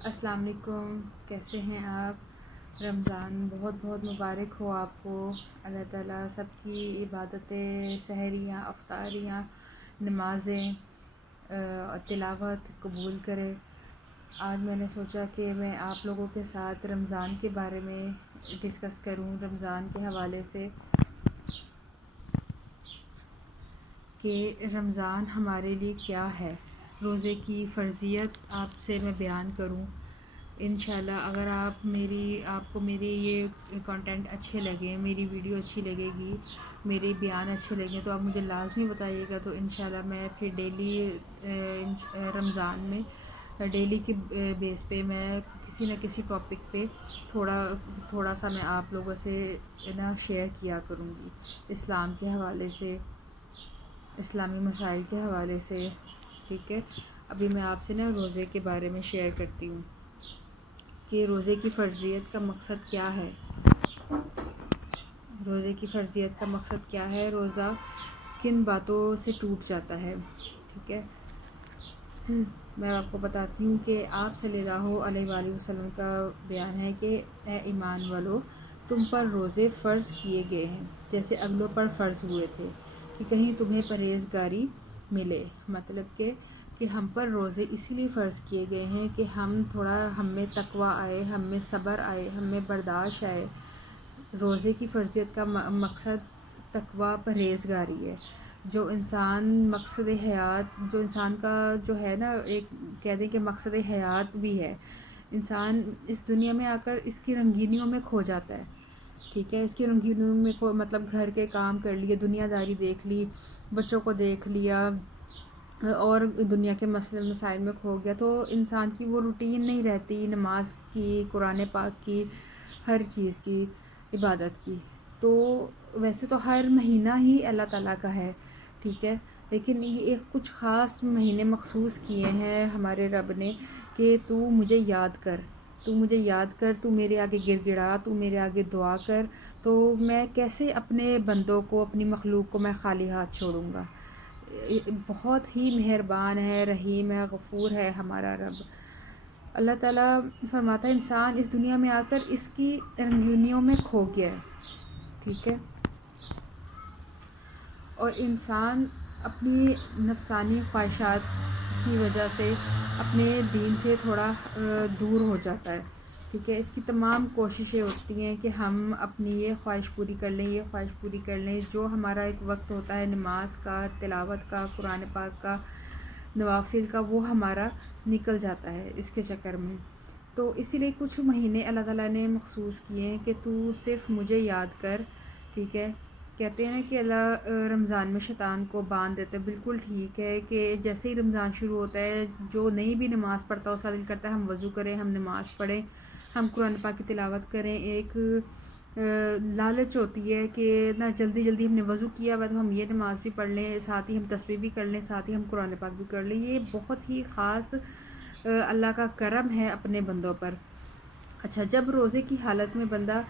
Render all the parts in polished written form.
السلام علیکم، کیسے ہیں آپ؟ رمضان بہت بہت مبارک ہو آپ کو۔ اللہ تعالیٰ سب کی عبادتیں، سحریاں، افطاریاں، نمازیں اور تلاوت قبول کرے۔ آج میں نے سوچا کہ میں آپ لوگوں کے ساتھ رمضان کے بارے میں ڈسکس کروں، رمضان کے حوالے سے کہ رمضان ہمارے لیے کیا ہے، روزے کی فرضیت آپ سے میں بیان کروں انشاءاللہ۔ اگر آپ کو میری یہ کنٹینٹ اچھے لگیں، میری ویڈیو اچھی لگے گی، میرے بیان اچھے لگیں تو آپ مجھے لازمی بتائیے گا، تو انشاءاللہ میں پھر ڈیلی رمضان میں ڈیلی کے بیس پہ میں کسی نہ کسی ٹاپک پہ تھوڑا سا میں آپ لوگوں سے شیئر کیا کروں گی، اسلام کے حوالے سے، اسلامی مسائل کے حوالے سے، ٹھیک ہے۔ ابھی میں آپ سے روزے کے بارے میں شیئر کرتی ہوں کہ روزے کی فرضیت کا مقصد کیا ہے۔ روزے کی فرضیت کا مقصد کیا ہے، روزہ کن باتوں سے ٹوٹ جاتا ہے، ٹھیک ہے۔ میں آپ کو بتاتی ہوں کہ آپ صلی اللہ علیہ وآلہ وسلم کا بیان ہے کہ اے ایمان والو، تم پر روزے فرض کیے گئے ہیں جیسے اگلوں پر فرض ہوئے تھے کہ کہیں تمہیں پرہیزگاری ملے۔ مطلب کہ ہم پر روزے اسی لیے فرض کیے گئے ہیں کہ ہم میں تقوی آئے، ہم میں صبر آئے، ہم میں برداشت آئے۔ روزے کی فرضیت کا مقصد تقوی، پرہیزگاری ہے۔ جو انسان مقصد حیات، جو انسان کا جو ہے ایک کہہ دیں کہ مقصد حیات بھی ہے، انسان اس دنیا میں آ کر اس کی رنگینیوں میں کھو جاتا ہے، ٹھیک ہے۔ اس کی رنگینیوں میں مطلب گھر کے کام کر لیے، دنیا داری دیکھ لی، بچوں کو دیکھ لیا اور دنیا کے مسائل میں کھو گیا، تو انسان کی وہ روٹین نہیں رہتی نماز کی، قرآن پاک کی، ہر چیز کی، عبادت کی۔ تو ویسے تو ہر مہینہ ہی اللہ تعالیٰ کا ہے، ٹھیک ہے، لیکن یہ کچھ خاص مہینے مخصوص کیے ہیں ہمارے رب نے کہ تو مجھے یاد کر، تو مجھے یاد کر، تو میرے آگے گر گڑا، تو میرے آگے دعا کر، تو میں کیسے اپنے بندوں کو، اپنی مخلوق کو میں خالی ہاتھ چھوڑوں گا۔ بہت ہی مہربان ہے، رحیم ہے، غفور ہے ہمارا رب۔ اللہ تعالیٰ فرماتا ہے انسان اس دنیا میں آ کر اس کی رنگینیوں میں کھو گیا ہے، ٹھیک ہے، اور انسان اپنی نفسانی خواہشات کی وجہ سے اپنے دین سے تھوڑا دور ہو جاتا ہے، ٹھیک ہے۔ اس کی تمام کوششیں ہوتی ہیں کہ ہم اپنی یہ خواہش پوری کر لیں، یہ خواہش پوری کر لیں، جو ہمارا ایک وقت ہوتا ہے نماز کا، تلاوت کا، قرآن پاک کا، نوافل کا، وہ ہمارا نکل جاتا ہے اس کے چکر میں۔ تو اسی لیے کچھ مہینے اللہ تعالیٰ نے مخصوص کیے ہیں کہ تو صرف مجھے یاد کر، ٹھیک ہے۔ کہتے ہیں کہ اللہ رمضان میں شیطان کو باندھ دیتا ہے، بالکل ٹھیک ہے کہ جیسے ہی رمضان شروع ہوتا ہے، جو نہیں بھی نماز پڑھتا اس کا دل کرتا ہے ہم وضو کریں، ہم نماز پڑھیں، ہم قرآن پاک کی تلاوت کریں۔ ایک لالچ ہوتی ہے کہ نہ جلدی جلدی ہم نے وضو کیا ہوا تو ہم یہ نماز بھی پڑھ لیں، ساتھ ہی ہم تسبیح بھی کر لیں، ساتھ ہی ہم قرآن پاک بھی کر لیں۔ یہ بہت ہی خاص اللہ کا کرم ہے اپنے بندوں پر۔ اچھا، جب روزے کی حالت میں بندہ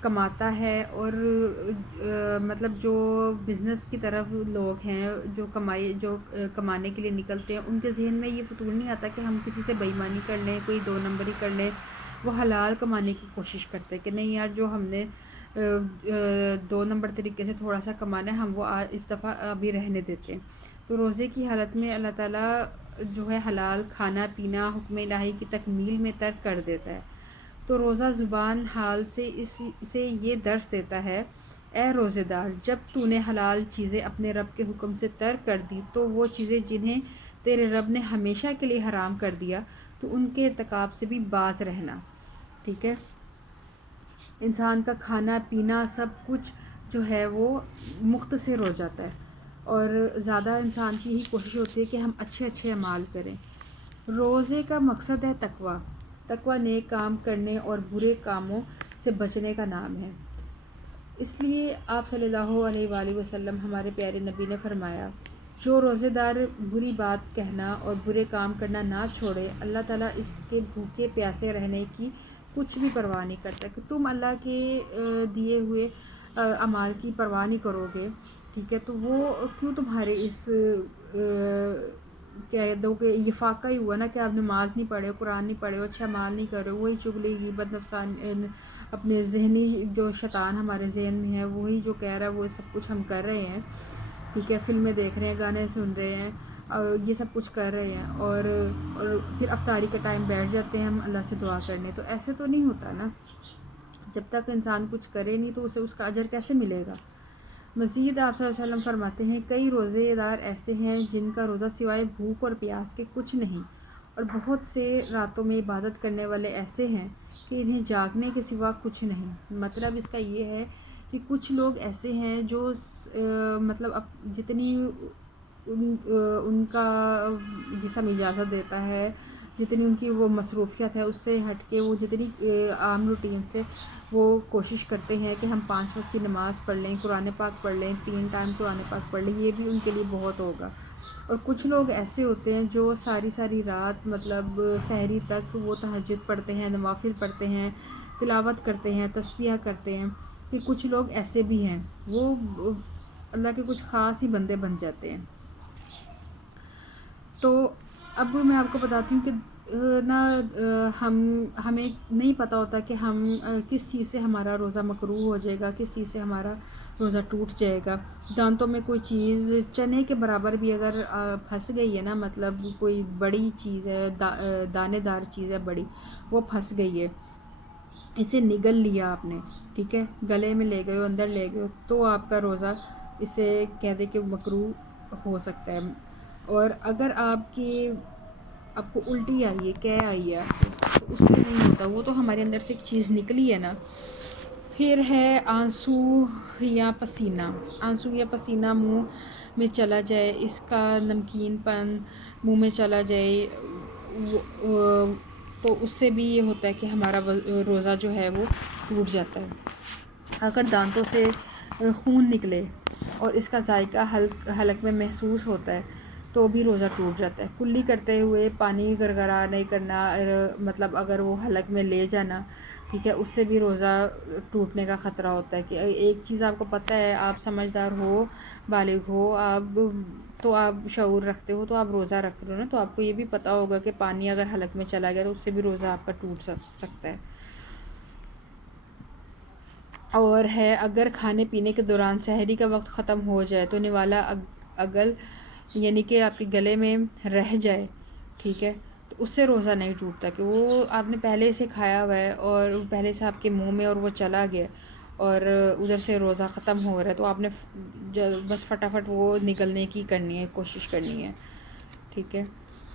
کماتا ہے اور مطلب جو بزنس کی طرف لوگ ہیں، جو کمانے کے لیے نکلتے ہیں، ان کے ذہن میں یہ فطور نہیں آتا کہ ہم کسی سے بے ایمانی کر لیں، کوئی دو نمبری کر لیں۔ وہ حلال کمانے کی کوشش کرتے ہیں کہ نہیں یار، جو ہم نے دو نمبر طریقے سے تھوڑا سا کمانا ہے، ہم وہ اس دفعہ ابھی رہنے دیتے ہیں۔ تو روزے کی حالت میں اللہ تعالیٰ جو ہے حلال کھانا پینا حکم الہی کی تکمیل میں ترک کر دیتا ہے۔ تو روزہ زبان حال سے اسے یہ درس دیتا ہے، اے روزے دار، جب تو نے حلال چیزیں اپنے رب کے حکم سے ترک کر دی تو وہ چیزیں جنہیں تیرے رب نے ہمیشہ کے لیے حرام کر دیا تو ان کے ارتکاب سے بھی باز رہنا، ٹھیک ہے۔ انسان کا کھانا پینا سب کچھ جو ہے وہ مختصر ہو جاتا ہے اور زیادہ انسان کی ہی کوشش ہوتی ہے کہ ہم اچھے اچھے اعمال کریں۔ روزے کا مقصد ہے تقوی۔ تقوی نیک کام کرنے اور برے کاموں سے بچنے کا نام ہے۔ اس لیے آپ صلی اللہ علیہ وآلہ وسلم ہمارے پیارے نبی نے فرمایا، جو روزے دار بری بات کہنا اور برے کام کرنا نہ چھوڑے، اللہ تعالیٰ اس کے بھوکے پیاسے رہنے کی کچھ بھی پرواہ نہیں کرتا۔ کہ تم اللہ کے دیے ہوئے اعمال کی پرواہ نہیں کرو گے، ٹھیک ہے، تو وہ کیوں تمہارے اس کہہ دو کہ یہ فاقہ ہی ہوا نا کہ آپ نماز نہیں پڑھے، قرآن نہیں پڑھے، اچھا مال نہیں کرے، وہی چغلی غیبت نفسان اپنے ذہنی جو شیطان ہمارے ذہن میں ہے وہی جو کہہ رہا ہے وہ سب کچھ ہم کر رہے ہیں، ٹھیک ہے، فلمیں دیکھ رہے ہیں، گانے سن رہے ہیں، اور یہ سب کچھ کر رہے ہیں، اور پھر افطاری کے ٹائم بیٹھ جاتے ہیں ہم اللہ سے دعا کرنے. تو ایسے تو نہیں ہوتا نا، جب تک انسان کچھ کرے نہیں تو اسے اس کا اجر کیسے ملے گا. مزید آپ صلی اللہ علیہ وسلم فرماتے ہیں کئی روزے دار ایسے ہیں جن کا روزہ سوائے بھوک اور پیاس کے کچھ نہیں، اور بہت سے راتوں میں عبادت کرنے والے ایسے ہیں کہ انہیں جاگنے کے سوا کچھ نہیں. مطلب اس کا یہ ہے کہ کچھ لوگ ایسے ہیں جو مطلب جتنی ان کا جسم اجازت دیتا ہے، جتنی ان کی وہ مصروفیت ہے اس سے ہٹ کے وہ جتنی عام روٹین سے وہ کوشش کرتے ہیں کہ ہم 5 وقت کی نماز پڑھ لیں، قرآن پاک پڑھ لیں، 3 ٹائم قرآن پاک پڑھ لیں، یہ بھی ان کے لیے بہت ہوگا. اور کچھ لوگ ایسے ہوتے ہیں جو ساری رات مطلب سحری تک وہ تہجد پڑھتے ہیں، نوافل پڑھتے ہیں، تلاوت کرتے ہیں، تسبیح کرتے ہیں. کہ کچھ لوگ ایسے بھی ہیں وہ اللہ کے کچھ خاص ہی بندے بن جاتے ہیں. تو اب میں آپ کو بتاتی ہوں کہ ہمیں نہیں پتہ ہوتا کہ ہم کس چیز سے ہمارا روزہ مکروہ ہو جائے گا، کس چیز سے ہمارا روزہ ٹوٹ جائے گا. دانتوں میں کوئی چیز چنے کے برابر بھی اگر پھنس گئی ہے نا، مطلب کوئی بڑی چیز ہے، دانے دار چیز ہے بڑی، وہ پھنس گئی ہے، اسے نگل لیا آپ نے، ٹھیک ہے، گلے میں لے گئے ہو، اندر لے گئے ہو، تو آپ کا روزہ اسے کہہ دے کہ مکروہ ہو سکتا ہے. اور اگر آپ کو الٹی آئی ہے، قے آئی ہے آپ کو، تو اس سے نہیں ہوتا، وہ تو ہمارے اندر سے ایک چیز نکلی ہے نا. پھر ہے آنسو یا پسینہ منہ میں چلا جائے، اس کا نمکین پن منہ میں چلا جائے، تو اس سے بھی یہ ہوتا ہے کہ ہمارا روزہ جو ہے وہ ٹوٹ جاتا ہے. اگر دانتوں سے خون نکلے اور اس کا ذائقہ حلق میں محسوس ہوتا ہے تو بھی روزہ ٹوٹ جاتا ہے. کلی کرتے ہوئے پانی گرگرا نہیں کرنا، مطلب اگر وہ حلق میں لے جانا، ٹھیک ہے، اس سے بھی روزہ ٹوٹنے کا خطرہ ہوتا ہے. کہ ایک چیز آپ کو پتہ ہے، آپ سمجھدار ہو، بالغ ہو، آپ شعور رکھتے ہو، تو آپ روزہ رکھ رہے ہو نا، تو آپ کو یہ بھی پتہ ہوگا کہ پانی اگر حلق میں چلا گیا تو اس سے بھی روزہ آپ کا ٹوٹ سکتا ہے. اور ہے اگر کھانے پینے کے دوران سحری کا وقت ختم ہو جائے تو نوالا اگل یعنی کہ آپ کے گلے میں رہ جائے، ٹھیک ہے، تو اس سے روزہ نہیں ٹوٹتا. کہ وہ آپ نے پہلے سے کھایا ہوا ہے اور پہلے سے آپ کے منہ میں اور وہ چلا گیا اور ادھر سے روزہ ختم ہو رہا ہے، تو آپ نے بس فٹافٹ وہ نگلنے کی کوشش کرنی ہے، ٹھیک ہے.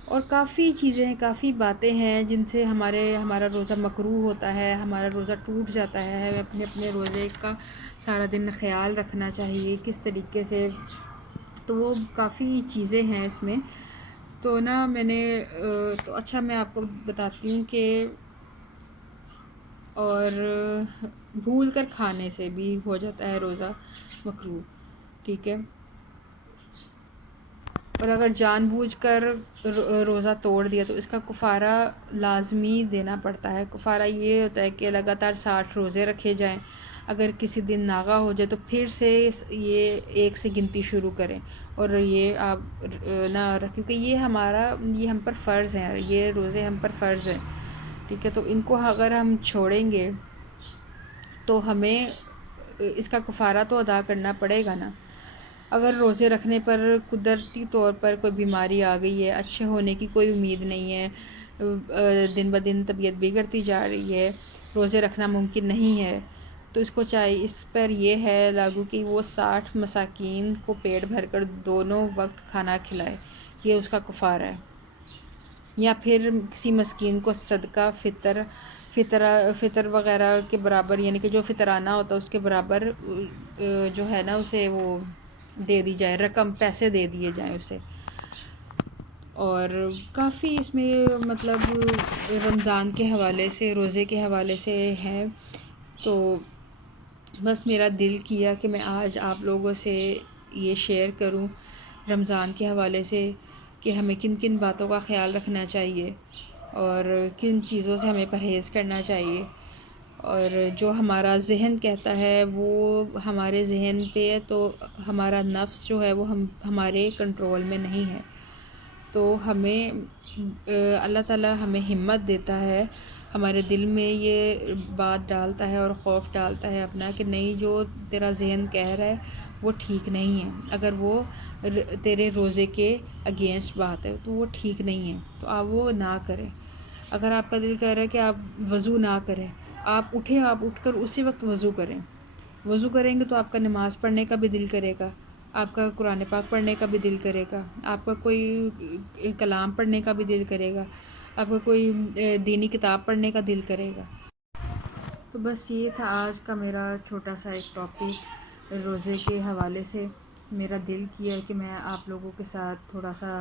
اور کافی چیزیں ہیں، کافی باتیں ہیں جن سے ہمارا روزہ مکروہ ہوتا ہے، ہمارا روزہ ٹوٹ جاتا ہے. ہمیں اپنے روزے کا سارا دن خیال رکھنا چاہیے کس طریقے سے. تو وہ کافی چیزیں ہیں اس میں. تو نا تو اچھا میں آپ کو بتاتی ہوں کہ اور بھول کر کھانے سے بھی ہو جاتا ہے روزہ مکروہ، ٹھیک ہے. اور اگر جان بوجھ کر روزہ توڑ دیا تو اس کا کفارہ لازمی دینا پڑتا ہے. کفارہ یہ ہوتا ہے کہ لگاتار 60 روزے رکھے جائیں. اگر کسی دن ناغہ ہو جائے تو پھر سے یہ 1 سے گنتی شروع کریں، اور یہ آپ نہ رکھیں، کیونکہ یہ ہم پر فرض ہیں، یہ روزے ہم پر فرض ہیں، ٹھیک ہے. تو ان کو اگر ہم چھوڑیں گے تو ہمیں اس کا کفارہ تو ادا کرنا پڑے گا نا. اگر روزے رکھنے پر قدرتی طور پر کوئی بیماری آ گئی ہے، اچھے ہونے کی کوئی امید نہیں ہے، دن بدن طبیعت بگڑتی جا رہی ہے، روزے رکھنا ممکن نہیں ہے، تو اس پر یہ ہے لاگو کہ وہ 60 مساکین کو پیٹ بھر کر دونوں وقت کھانا کھلائے، یہ اس کا کفارہ ہے. یا پھر کسی مسکین کو صدقہ فطر وغیرہ کے برابر، یعنی کہ جو فطرانہ ہوتا ہے اس کے برابر جو ہے نا اسے وہ دے دی جائے، رقم پیسے دے دیے جائیں اسے. اور کافی اس میں مطلب رمضان کے حوالے سے، روزے کے حوالے سے ہے. تو بس میرا دل کیا کہ میں آج آپ لوگوں سے یہ شیئر کروں رمضان کے حوالے سے کہ ہمیں کن کن باتوں کا خیال رکھنا چاہیے اور کن چیزوں سے ہمیں پرہیز کرنا چاہیے. اور جو ہمارا ذہن کہتا ہے وہ ہمارے ذہن پہ ہے، تو ہمارا نفس جو ہے وہ ہمارے کنٹرول میں نہیں ہے. تو ہمیں اللہ تعالیٰ ہمیں ہمت دیتا ہے، ہمارے دل میں یہ بات ڈالتا ہے اور خوف ڈالتا ہے اپنا کہ نہیں، جو تیرا ذہن کہہ رہا ہے وہ ٹھیک نہیں ہے، اگر وہ تیرے روزے کے اگینسٹ بات ہے تو وہ ٹھیک نہیں ہے، تو آپ وہ نہ کریں۔ اگر آپ کا دل کہہ رہا ہے کہ آپ وضو نہ کریں، آپ اٹھیں، آپ اٹھ کر اسی وقت وضو کریں۔ وضو کریں گے تو آپ کا نماز پڑھنے کا بھی دل کرے گا، آپ کا قرآن پاک پڑھنے کا بھی دل کرے گا، آپ کا کوئی کلام پڑھنے کا بھی دل کرے گا، آپ کا کوئی دینی کتاب پڑھنے کا دل کرے گا۔ تو بس یہ تھا آج کا میرا چھوٹا سا ایک ٹاپک روزے کے حوالے سے۔ میرا دل کیا کہ میں آپ لوگوں کے ساتھ تھوڑا سا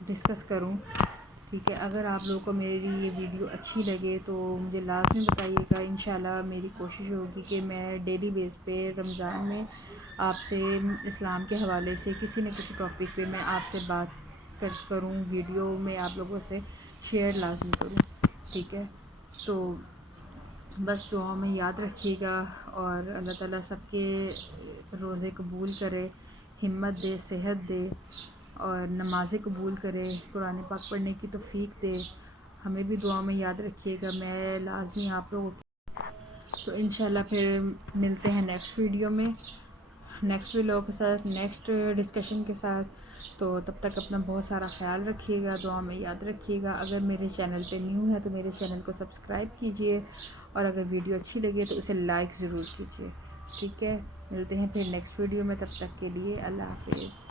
ڈسکس کروں، ٹھیک ہے۔ اگر آپ لوگوں کو میری یہ ویڈیو اچھی لگے تو مجھے لازمی بتائیے گا، انشاءاللہ میری کوشش ہوگی کہ میں ڈیلی بیس پہ رمضان میں آپ سے اسلام کے حوالے سے کسی نہ کسی ٹاپک پہ میں آپ سے بات کروں، ویڈیو میں آپ لوگوں سے شیئر لازمی کروں، ٹھیک ہے۔ تو بس دعاؤں میں یاد رکھیے گا، اور اللہ تعالیٰ سب کے روزے قبول کرے، ہمت دے، صحت دے، اور نمازیں قبول کرے، قرآن پاک پڑھنے کی توفیق دے۔ ہمیں بھی دعاؤں میں یاد رکھیے گا، میں لازمی آپ لوگوں کو۔ تو انشاءاللہ پھر ملتے ہیں نیکسٹ ویڈیو میں، نیکسٹ ویڈیو کے ساتھ، نیکسٹ ڈسکشن کے ساتھ۔ تو تب تک اپنا بہت سارا خیال رکھیے گا، دعا میں یاد رکھیے گا۔ اگر میرے چینل پہ نیو ہے تو میرے چینل کو سبسکرائب کیجئے، اور اگر ویڈیو اچھی لگے تو اسے لائک ضرور کیجئے، ٹھیک ہے۔ ملتے ہیں پھر نیکسٹ ویڈیو میں، تب تک کے لیے اللہ حافظ۔